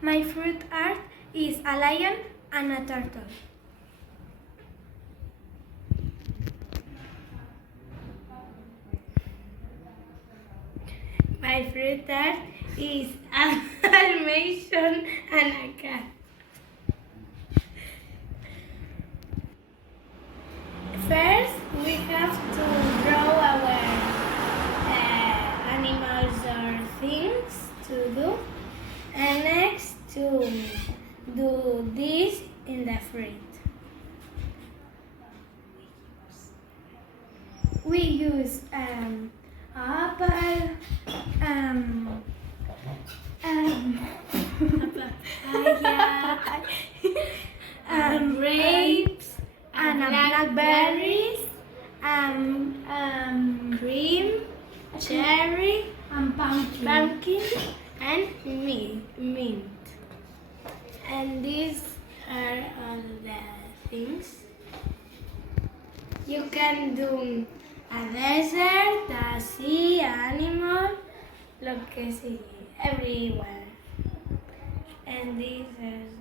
My fruit art is a lion and a turtle. My fruit art is a Dalmatian and a cat. First, we have to draw our animals or things to do, and next to do this in the fruit. We use apple, grapes, and blackberries, cream, cherry, and pumpkin, and mint. And these are all the things. You can do a desert, a sea, animal, lo que sea, everywhere. And this is